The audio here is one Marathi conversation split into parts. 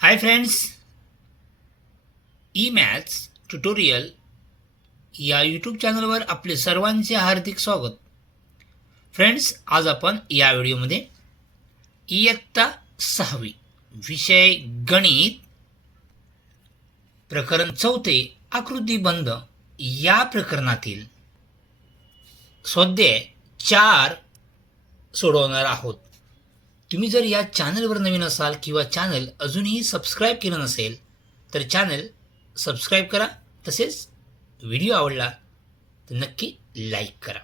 Hi friends, E maths tutorial या यूट्यूब चॅनलवर आपले सर्वांचे हार्दिक स्वागत. फ्रेंड्स, आज आपण या व्हिडिओमध्ये इयत्ता 6वी विषय गणित प्रकरण 4 आकृतिबंध या प्रकरणातील स्वाध्याय 4 सोडवणार आहोत. तुम्ही जर या चॅनलवर नवीन असाल किंवा चॅनल अजूनही सबस्क्राईब केलं नसेल तर चॅनल सबस्क्राईब करा. तसेच व्हिडिओ आवडला तर नक्की लाईक करा.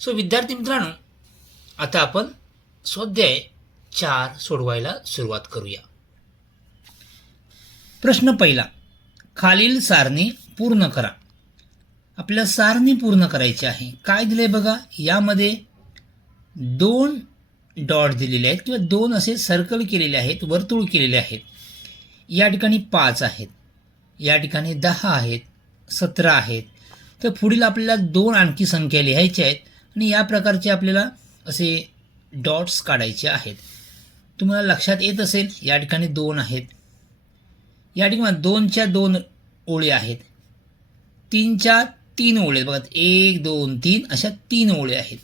सो विद्यार्थी मित्रांनो, आता आपण स्वाध्याय 4 सोडवायला सुरुवात करूया. प्रश्न पहिला, खालील सारणी पूर्ण करा. आपल्याला सारणी पूर्ण करायची आहे. काय दिले बघा, यामध्ये 2 डॉट दिलेले आहेत किंवा 2 असे सर्कल केलेले आहेत, वर्तुळ केलेले आहेत. या ठिकाणी 5 आहेत, या ठिकाणी 10 आहेत, 17 आहेत. तर पुढील आपल्याला 2 आणखी संख्या लिहायच्या आहेत आणि या प्रकारचे आपल्याला असे डॉट्स काढायचे आहेत. तुम्हाला लक्षात येत असेल, या ठिकाणी 2 आहेत, या ठिकाणी 2च्या 2 ओळी आहेत, 3च्या 3 ओळी आहेत. बघा, 1 2 3 अशा 3 ओळी आहेत.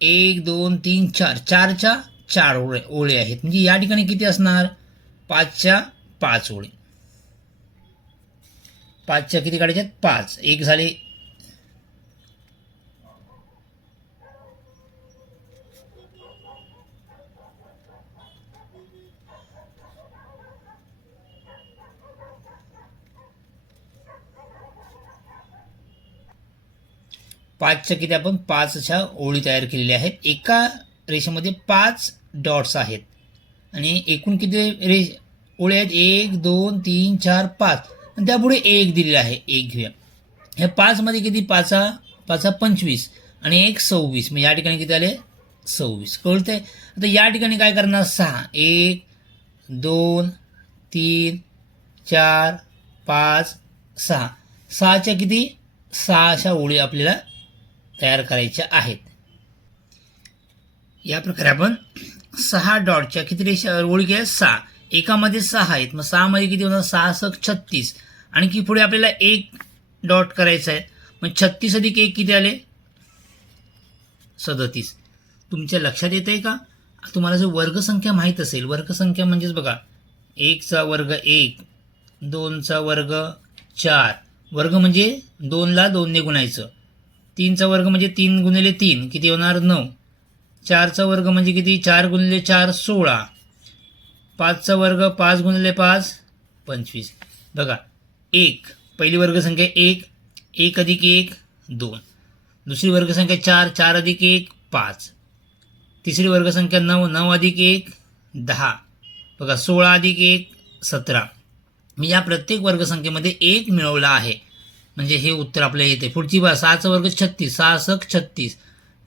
1 2 3 4 4च्या 4 ओळी आहेत. म्हणजे या ठिकाणी किती असणार, 5च्या 5 ओळी. 5च्या किती काढायच्यात, 5. 1 झाले, 5च्या किती आपण 5च्या ओळी तयार केलेल्या आहेत. एका रेषेमध्ये 5 डॉट्स आहेत आणि एकूण किती ओळी आहेत, 1 2 3 4 5 आणि त्यापुढे 1 दिलेला आहे. 1 घेऊया. ह्या 5 मध्ये किती, 5 25 आणि 1 26. मग या ठिकाणी किती आले, 26. कळतंय. आता या ठिकाणी काय करणार, 6 1 2 3 4 5 6. 6च्या किती, 6 अशा ओळी आपल्याला तयार करायच्या आहेत. या प्रकारे आपण 6 डॉटच्या किती रेषा ओळी केल्या, 6. एकामध्ये 6 आहेत, मग 6 मध्ये किती होणार, 6 6 36. आणखी पुढे आपल्याला 1 डॉट करायचा आहे. मग 36 अधिक 1 किती आले, 37. तुमच्या लक्षात येत आहे का? तुम्हाला जर वर्गसंख्या माहीत असेल, वर्गसंख्या म्हणजेच बघा, 1चा वर्ग 1, 2चा वर्ग 4, वर्ग म्हणजे 2ला 2ने गुणायचं. 3चा वर्ग म्हणजे 3 गुणिले 3 किती होणार, 9. 4चा वर्ग म्हणजे किती, 4 गुणिले 4 16. 5चा वर्ग 5 गुणिले 5 25. बघा, 1 पहिली वर्गसंख्या 1, 1 अधिक 1 2. दुसरी वर्गसंख्या 4, 4 अधिक 1 5. तिसरी वर्गसंख्या 9, 9 अधिक 1 10. बघा, 16 अधिक 1 17. मी या प्रत्येक वर्गसंख्येमध्ये 1 मिळवला आहे, म्हणजे हे उत्तर आपल्याला येते. पुढची बघा, 6चा वर्ग 36, 6 6 36.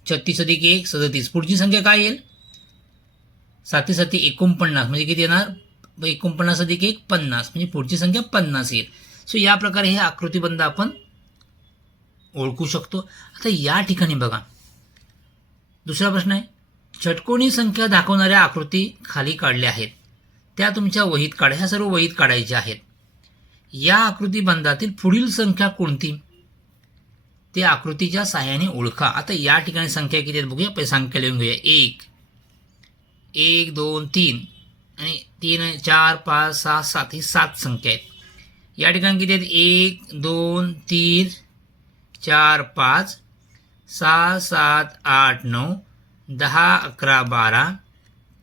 36 अधिक 1 37. पुढची संख्या काय येईल, 7 7 49. म्हणजे किती येणार, 49 अधिक 1 50. म्हणजे पुढची संख्या 50 येईल. सो या प्रकारे हे आकृतिबंध आपण ओळखू शकतो. आता या ठिकाणी बघा, दुसरा प्रश्न आहे, षटकोनी संख्या दाखवणाऱ्या आकृती खाली काढल्या आहेत, त्या तुमच्या वहीत काढा. ह्या सर्व वहीत काढायच्या आहेत. या आकृतिबंधातील पुढील संख्या कोणती, ते आकृतीच्या साहाय्याने ओळखा. आता या ठिकाणी संख्या किती आहेत बघूया. पहिले संख्या लिहून घेऊया. 1 1 2 3 आणि 3 4 5 6 7. ही 7 संख्या आहेत. या ठिकाणी किती आहेत, 1 2 3 4 5 6 7 8 9 10 11 12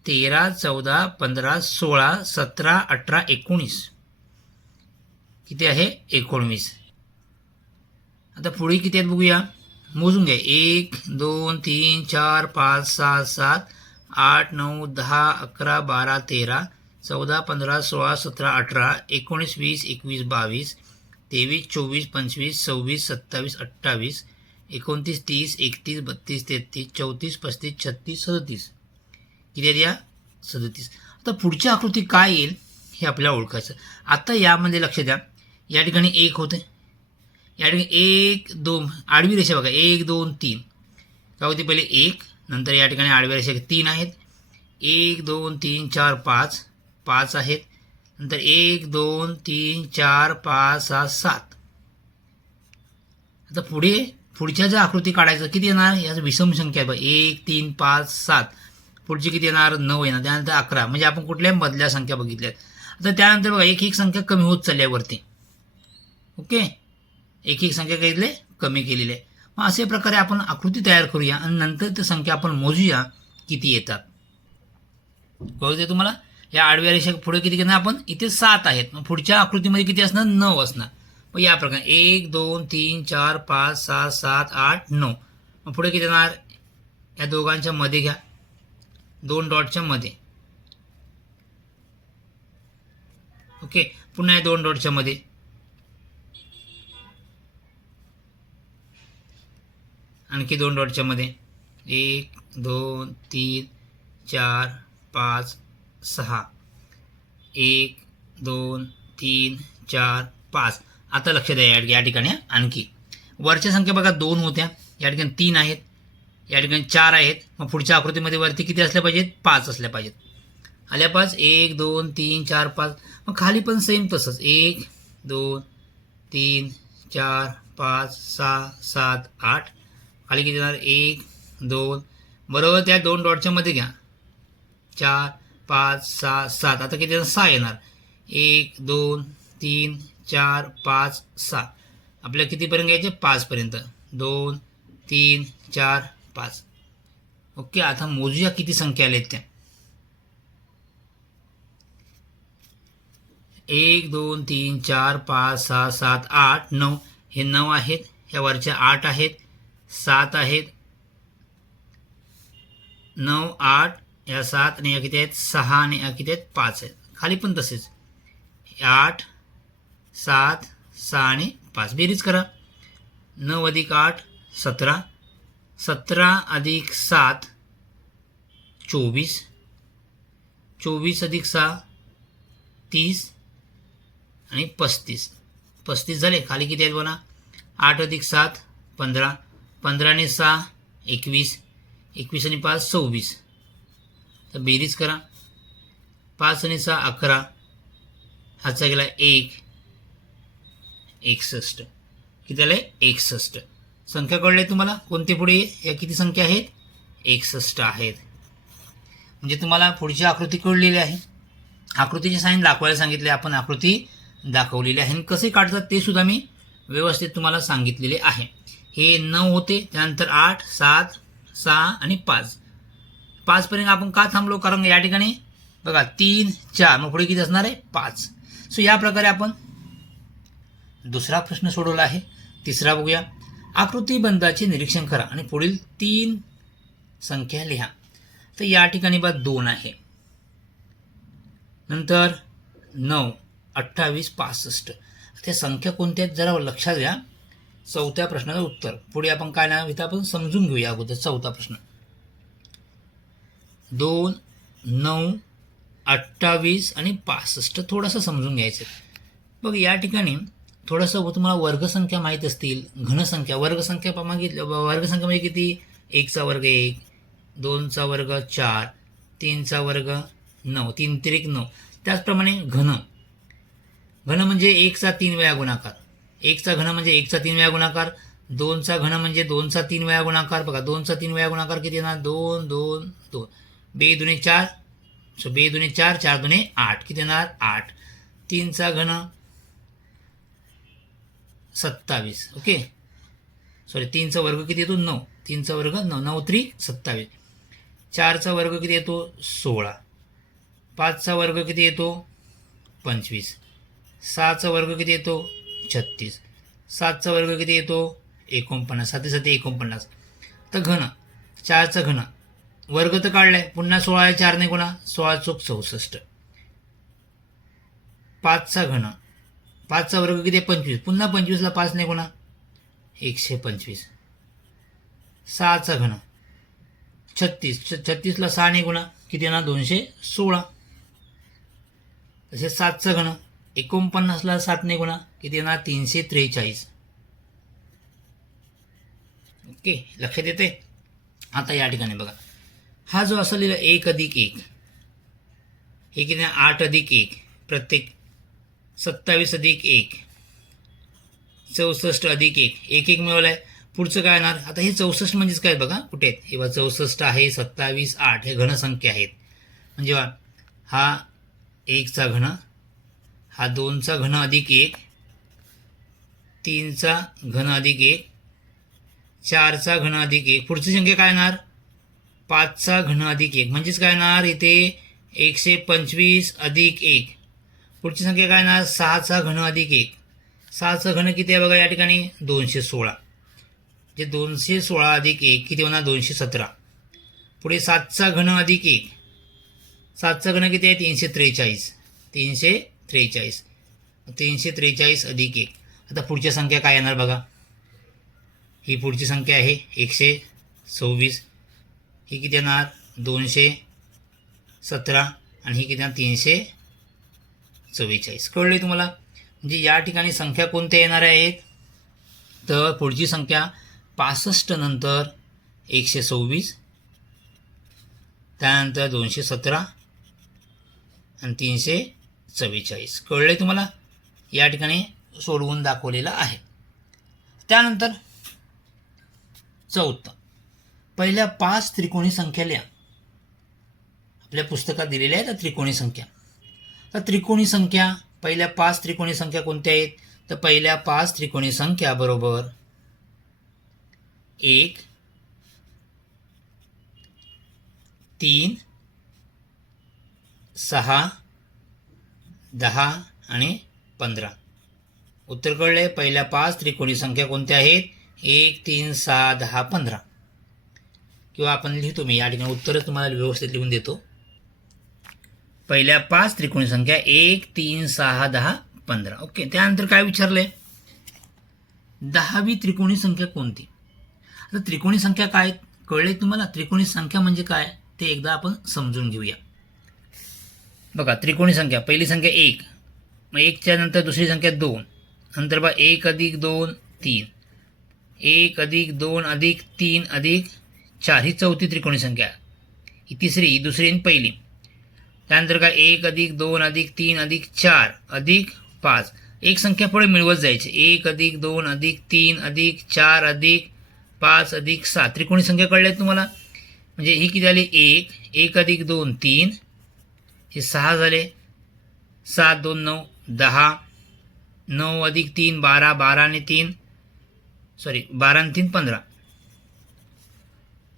13 14 15 16 17 18 19. किती आहे, 19. आता पुढे किती आहेत बघूया, मोजून घ्या. 1 2 3 4 5 6 7 8 9 10 11 12 13 14 15 16 17 18 19 20 21 22 23 24 25 26 27 28 29 30 31 32 33 34 35 36 37. किती आहेत या, 37. आता पुढची आकृती काय येईल हे आपल्याला ओळखायचं. आता यामध्ये लक्ष द्या, या ठिकाणी 1 होते, या ठिकाणी 1 2 आडवी रेषा बघा, 1 2 3. काय होती, पहिले 1, नंतर या ठिकाणी आडव्या रेषा 3 आहेत. 1 2 3 4 5 5 आहेत. नंतर 1 2 3 4 5 6 7. आता पुढच्या ज्या आकृती काढायचं किती येणार, याचं विषम संख्या आहे बघ, 1 3 5 7. पुढची किती येणार, 9 येणार. त्यानंतर 11. म्हणजे आपण कुठल्याही मधल्या संख्या बघितल्यात. आता त्यानंतर बघा एक संख्या कमी होत चालली आहे वरती. ओके, एक संख्या काही कमी केलेली आहे. मग अशा प्रकारे आपण आकृती तयार करूया आणि नंतर त्या संख्या आपण मोजूया किती येतात. कळते तुम्हाला. या आडव्या रेषा पुढे किती घेणार आपण, इथे 7 आहेत. मग पुढच्या आकृतीमध्ये किती असणार, 9 असणार. मग या प्रकारे 1 2 3 4 5 6 7 8 9. मग पुढे किती येणार, या दोघांच्या मध्ये घ्या, 2 डॉटच्या मध्ये. ओके, पुन्हा या 2 डॉटच्या मध्ये. आणखी 2 डॉटच्या मध्ये. 1 2 3 4 5 6. 1 2 3 4 5. आता लक्ष द्या या ठिकाणी. आणखी वरच्या संख्या बघा 2 होत्या, या ठिकाणी 3 आहेत, या ठिकाणी 4 आहेत. मग पुढच्या आकृतीमध्ये वरती किती असल्या पाहिजेत, 5 असल्या पाहिजेत. आल्या 5. 1 2 3 4 5. मग खाली पण सेम तसंच 1 2 3 4 5 6 7 8. खाली किती येणार, 1 2. बरोबर त्या 2 डॉटच्या मध्ये घ्या, 4 5 6 7. आता किती येणार, 6 येणार. 1 2 3 4 5 6. आपल्याला कितीपर्यंत घ्यायचे, 5 पर्यंत. 2 3 4 5. ओके, आता मोजूया किती संख्या आल्या त्या. 1 2 3 4 5 6 7 8 9. हे 9 आहेत, ह्या वरच्या 8 आहेत, 7 आहेत, 9 8 या 7 आणि या किती आहेत, 6 आणि या किती आहेत, 5 आहेत. खाली पण तसेच 8 7 6 आणि 5. बेरीज करा. 9 अधिक 8 17. 17 अधिक 7 24. 24 अधिक 6 30 आणि 35. 35 झाले. खाली किती आहेत बघा, 8 अधिक 7 15. 15 आणि 6 21. 21 आणि 5 26. तर बेरीज करा. 5 आणि 6 11. हाचा गेला 1 61. किती झाले, 61. संख्या कळली तुम्हाला कोणते पुढे, या किती संख्या आहेत, 61 आहेत. म्हणजे तुम्हाला पुढची आकृती कळलेली आहे. आकृतीचे साईन दाखवायला सांगितले, आपण आकृती दाखवलेली आहे. कसे काढतात ते सुद्धा मी व्यवस्थित तुम्हाला सांगितलेले आहे. हे 9 होते, त्यानंतर 8 7 6 आणि 5. 5 पर्यंत आपण का थांबलो, कारण या ठिकाणी बघा 3 4. मग पुढे किती असणार आहे, 5. सो या प्रकारे आपण दुसरा प्रश्न सोडवला आहे. तिसरा बघूया. आकृतीबंधाचे निरीक्षण करा आणि पुढील 3 संख्या लिहा. तर या ठिकाणी बघा 2 आहे, नंतर 9 28 65. त्या संख्या कोणत्या आहेत जरा लक्षात घ्या. चौथ्या प्रश्नाचं उत्तर पुढे आपण काय नाव इथं आपण समजून घेऊया. अगोदर चौथा प्रश्न. 2 9 28 आणि 65 थोडंसं समजून घ्यायचं. बघ या ठिकाणी थोडंसं तुम्हाला वर्गसंख्या माहीत असतील, घनसंख्या. वर्गसंख्या मागितलं, वर्गसंख्या म्हणजे किती, 1चा वर्ग 1, 2चा वर्ग 4, 3चा वर्ग 9, 3 त्रिक 9. त्याचप्रमाणे घन म्हणजे 1चा 3 वेळा गुणाकार. 1चा घन म्हणजे 1चा 3 वेळा गुणाकार. 2चा घन म्हणजे 2चा 3 वेळा गुणाकार. बघा 2चा 3 वेळा गुणाकार किती येणार, 2 2 2. 2 दुणे 4. सो 2 दुणे 4, 4 दुणे 8. किती येणार, 8. 3चा घन 27. ओके, सॉरी 3चा वर्ग किती येतो, 9. 3चा वर्ग 9, 9 त्रिक 27. 4चा वर्ग किती येतो, 16. 5चा वर्ग किती येतो, 25. 6चा वर्ग किती येतो, 36. 7चा वर्ग किती येतो, 49. 7 7 49. तर घन 4चा घन वर्ग तर काढलाय, पुन्हा 16 4 ने गुणा, 16 चोक 64. 5चा घन, 5चा वर्ग किती आहे, 25. पुन्हा 25ला 5 ने गुणा, 125. 6चा घन 36. 36ला 6 ने गुणा, किती येणार, 216. तसेच 7चा घन 49ला 7 ने गुणा, किती येणार, 343. ओके, लक्षात येते. आता या ठिकाणी बघा, हा जो असं लिहिला 1 अधिक 1, हे किती 8 अधिक 1 प्रत्येक 27 अधिक 1 64 अधिक 1 1 1 मिळवलं आहे. पुढचं काय येणार? आता हे 64 म्हणजेच काय बघा कुठे आहेत हे बघा 64 आहे 27 8 हे घनसंख्या आहेत. म्हणजे हा 1चा घन, हा 2चा घन अधिक 1, 3चा घन अधिक 1, 4चा घन अधिक 1. पुढची संख्या काय येणार? 5चा घन अधिक 1 म्हणजेच काय येणार इथे 125 अधिक 1. पुढची संख्या काय येणार? 6चा घन अधिक 1. 6चं घन किती आहे बघा या ठिकाणी 216. जे 216 अधिक 1 किती होणार 217. पुढे 7चा घन अधिक 1. 7चं घन किती आहे 343. 343. 343 अधिक 1. आता पुढच्या संख्या काय येणार बघा. ही पुढची संख्या आहे 126. ही किती येणार 217 आणि ही किती येणार 344. कळले तुम्हाला? म्हणजे या ठिकाणी संख्या कोणत्या येणार आहेत? तर पुढची संख्या 65 नंतर 126, त्यानंतर 217 आणि 344. कळले तुम्हाला? या ठिकाणी सोडवून दाखवलेलं आहे. त्यानंतर चौथं, पहिल्या 5 त्रिकोणी संख्या लिहा. आपल्या पुस्तकात दिलेल्या आहेत त्रिकोणी संख्या. तर त्रिकोणी संख्या पहिल्या 5 त्रिकोणी संख्या कोणत्या आहेत? तर पहिल्या 5 त्रिकोणी संख्या बरोबर 1 3 6 10 आणि 15. उत्तर कळले? पहिल्या 5 त्रिकोणी संख्या कोणत्या आहेत? 1 3 6 10 15. किंवा आपण लिहितो, मी या ठिकाणी उत्तरच तुम्हाला व्यवस्थित लिहून देतो. पहिल्या 5 त्रिकोणी संख्या 1 3 6 10 15. ओके. त्यानंतर काय विचारले? 10वी त्रिकोणी संख्या कोणती? आता त्रिकोणी संख्या काय कळले तुम्हाला? त्रिकोणी संख्या म्हणजे काय ते एकदा आपण समजून घेऊया. बघा त्रिकोणी संख्या पहिली संख्या 1, मग 1च्या नंतर दुसरी संख्या 2, नंतर बघा 1 अधिक 2 3, 1 अधिक 2 अधिक 3 अधिक 4 ही चौथी त्रिकोणी संख्या. ही तिसरी, ही दुसरी आणि पहिली. त्यानंतर काय 1 अधिक 2 अधिक 3 अधिक 4 अधिक 5. एक संख्या पुढे मिळवत जायचे. 1 अधिक 2 अधिक 3 अधिक 4 अधिक 5 अधिक 6. त्रिकोणी संख्या कळल्या तुम्हाला? म्हणजे ही किती झाली 1, 1 अधिक 2 3, हे 6 झाले, 7 2 9 10, 9 अधिक 3 12, 12 आणि 3 12 आणि 3 15,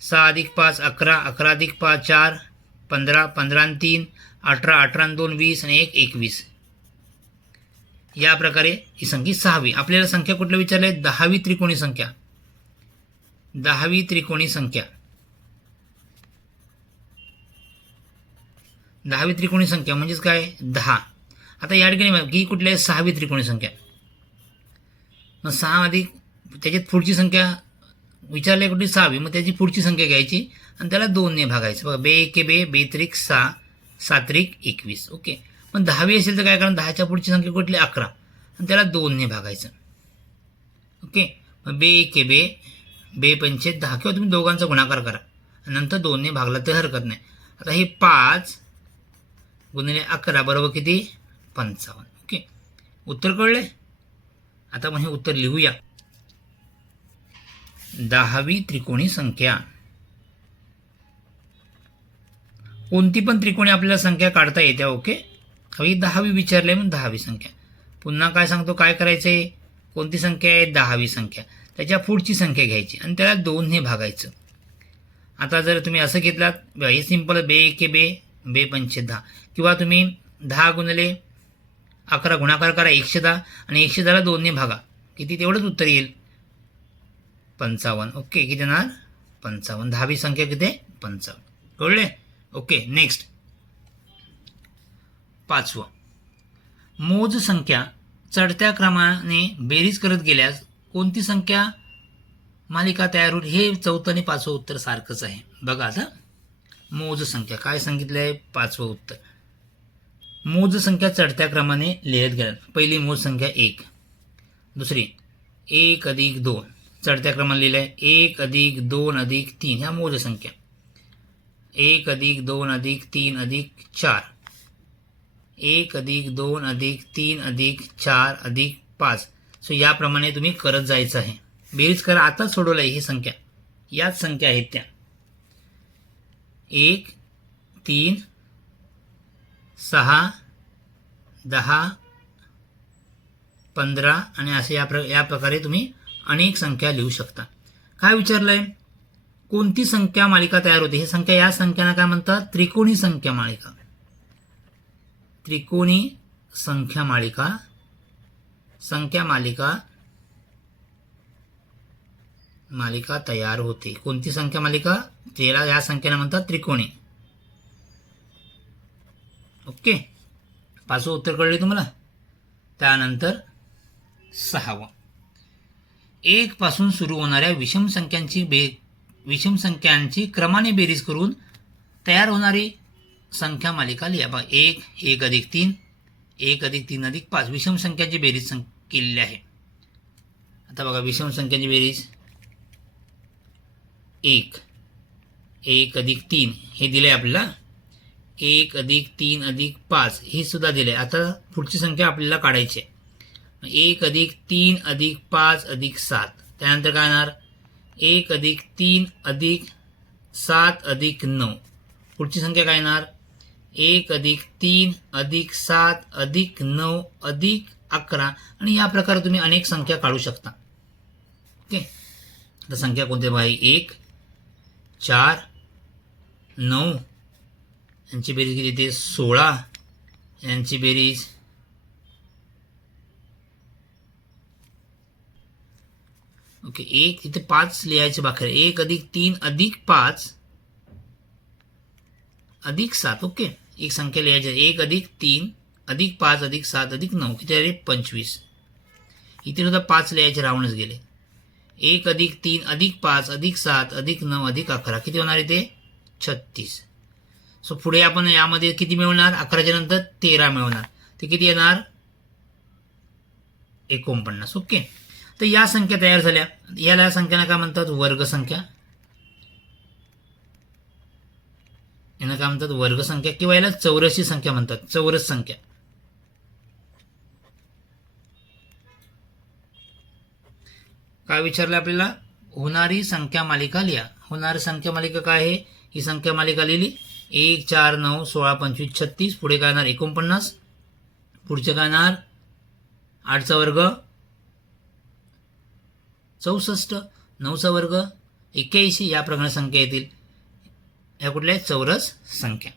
6 अधिक 5 11, 11 अधिक 5 4 15, 15 आणि 3 18, 18 आणि 2 20 आणि 1 21. या प्रकारे ही संख्या 6वी. आपल्याला संख्या कुठलं विचारलंय? 10वी त्रिकोणी संख्या. 10वी त्रिकोणी संख्या. 10वी त्रिकोणी संख्या म्हणजेच काय 10. आता या ठिकाणी ही कुठली आहे? 6वी त्रिकोणी संख्या. मग 6 अधिक त्याच्यात पुढची संख्या विचारली कुठली? 6वी. मग त्याची पुढची संख्या घ्यायची आणि त्याला 2 ने भागायचं. बघा बे एके बे, बे त्रिक 6, 7 त्रिक 21. ओके. पण 10वी असेल तर काय करा? 10च्या पुढची संख्या कुठली? 11 आणि त्याला 2 ने भागायचं. ओके. मग बे एके बे, बे पंचे 10 किंवा तुम्ही दोघांचा गुणाकार करा आणि नंतर 2 ने भागला तर हरकत नाही. आता हे 5 गुणिले 11 बरोबर किती? 55. ओके. उत्तर कळले? आता मग हे उत्तर लिहूया. 10वी त्रिकोणी संख्या. कोणती पण त्रिकोणी आपल्याला संख्या काढता येत्या. ओके. ही 10वी विचारले म्हणून 10वी संख्या. पुन्हा काय सांगतो काय करायचंय? कोणती संख्या आहे? 10वी संख्या. त्याच्या पुढची संख्या घ्यायची आणि त्याला 2 ने भागायचं. आता जर तुम्ही असं घेतलात हे सिंपल बे एके बे, बे पंचे 10 किंवा तुम्ही 10 गुणिले 11 गुणाकार करा 110 आणि 110ला 2 ने भागा. किती? तेवढंच उत्तर येईल 55. ओके. किती येणार? 55. 10वी संख्या किती? 55. कळले? ओके. नेक्स्ट 5वं, मोज संख्या चढत्या क्रमाने बेरीज करत गेल्यास कोणती संख्या मालिका तयार होईल? हे 4थं आणि 5वं उत्तर सारखंच आहे. बघा आता मोज संख्या काय सांगितलं आहे? 5वं उत्तर. मोज संख्या चढत्या क्रमाने लिहित गेल्या. पहिली मोज संख्या 1, दुसरी 1 अधिक 2 चढत्या क्रमाने लिहिलं आहे. 1 अधिक 2 अधिक 3 ह्या मोज संख्या. 1 अधिक 2 अधिक 3 अधिक 4 1 अधिक 2 अधिक 3 अधिक 4 अधिक 5. सो याप्रमाणे तुम्ही करत जायचं आहे. बेरीज करा. आता सोडवलं आहे ही संख्या, याच संख्या आहेत त्या. 1 3 6 10 15 आणि असे या प्रकारे तुम्ही अनेक संख्या लिहू शकता. काय विचारलंय? कोणती संख्या मालिका तयार होते? हे या संख्यांना काय म्हणतात? त्रिकोणी संख्या मालिका. त्रिकोणी संख्या मालिका तयार होते. कोणती संख्या मालिका? त्याला या संख्येला म्हणतात त्रिकोणी. ओके, पाचवं उत्तर कळले तुम्हाला. त्यानंतर 6वं, 1 पासून सुरू होणाऱ्या विषम संख्यांची क्रमाने बेरीज करून तयार होणारी संख्या मालिका लिहा. बघा, 1 1 अधिक 3 1 अधिक 3 अधिक 5 विषम संख्यांची बेरीज केलेली आहे. आता बघा, विषम संख्यांची बेरीज 1 1 अधिक 3 हे दिले आपल्याला. 1 अधिक 3 अधिक 5 हे सुद्धा दिले. आता पुढची संख्या आपल्याला काढायची आहे. 1 अधिक 3 अधिक 5 अधिक 7. त्यानंतर काय येणार? 1 अधिक 3 अधिक 7 अधिक 9. पुढची संख्या काय येणार? 1 अधिक 3 अधिक 7 अधिक 9 अधिक 11. आणि या प्रकारे तुम्ही अनेक संख्या काढू शकता. ओके, आता संख्या कोणत्या बघा? 1 4 9 यांची बेरीज किती येते? 16. यांची बेरीज ओके 1 तिथे 5 लिहायचे बाकी. 1 अधिक 3 अधिक 5 अधिक 7. ओके, एक संख्या लिहायची. 1 अधिक 3 अधिक 5 अधिक 7 अधिक 9 किती आले? 25. इथे सुद्धा 5 लिहायचे राहूनच गेले. 1 अधिक 3 अधिक 5 अधिक 7 अधिक 9 अधिक 11 किती होणार आहे? ते 36. सो पुढे आपण यामध्ये किती मिळवणार? 11च्या नंतर 13 मिळवणार. ते किती येणार? 49. ओके, तर या संख्या तयार झाल्या. याला संख्यांना काय म्हणतात? वर्ग संख्या. यांना काय म्हणतात? वर्ग संख्या, किंवा याला चौरसी संख्या म्हणतात. चौरस संख्या. काय विचारलं आपल्याला? होणारी संख्या मालिका लिहा. होणारी संख्या मालिका काय आहे? ही संख्या मालिका लिहिली. 1 4 9 16 25 36. पुढे काय येणार? 49. पुढचे काय येणार? 8चा वर्ग 64. 9चा वर्ग 81. या प्रकारे संख्या येतील. या कुठल्या? चौरस संख्या.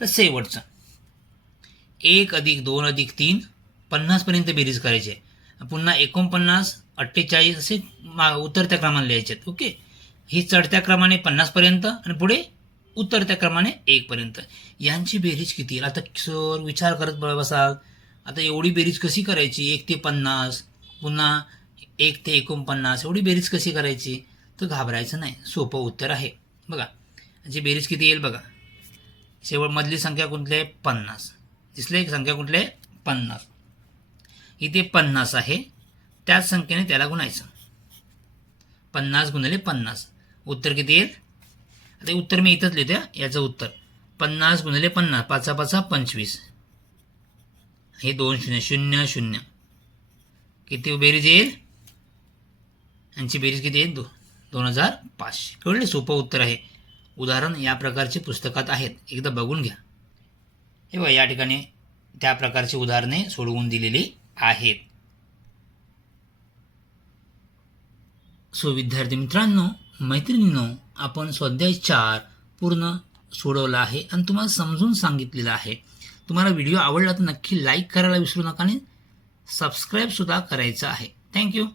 तर शेवटचं 1 अधिक 2 अधिक 3 50 पर्यंत बेरीज करायची आहे. पुन्हा 49 48 असे उतरत्या क्रमाने लिहायचे आहेत. ओके, ही चढत्या क्रमाने 50 पर्यंत आणि पुढे उतरत्या क्रमाने 1 पर्यंत. यांची बेरीज किती येईल? आता सर विचार करत बसाल, आता एवढी बेरीज कशी करायची? 1 ते 50 पुन्हा 1 ते 49 एवढी बेरीज कशी करायची? तर घाबरायचं नाही, सोपं उत्तर आहे. बघा, याची बेरीज किती येईल? बघा, शेवट मधली संख्या कुठली आहे? 50. दिसले एक संख्या कुठली आहे? 50. इथे 50 आहे, त्याच संख्येने त्याला गुणायचं. 50 गुणिले 50 उत्तर किती येईल? आता उत्तर मी इथंच लिहितो. याचं उत्तर 50 गुणिले 50 5 5 25. हे 2 0 0 0. किती बेरीज येईल? यांची बेरीज किती येईल? 2500. कळले? सोपं उत्तर आहे. उदाहरण या प्रकारची पुस्तकात आहेत, एकदा बघून घ्या. हे बघा, या ठिकाणी त्या प्रकारची उदाहरणे सोडवून दिलेली आहेत. सो विद्यार्थी मित्रांनो, मैत्रिणींनो, आपण स्वाध्याय 4 पूर्ण सोडवला आहे आणि तुम्हाला समजून सांगितलेलं आहे. तुम्हाला व्हिडिओ आवडला तर नक्की लाईक करायला विसरू नका आणि सबस्क्राईब सुद्धा करायचं आहे. थँक्यू.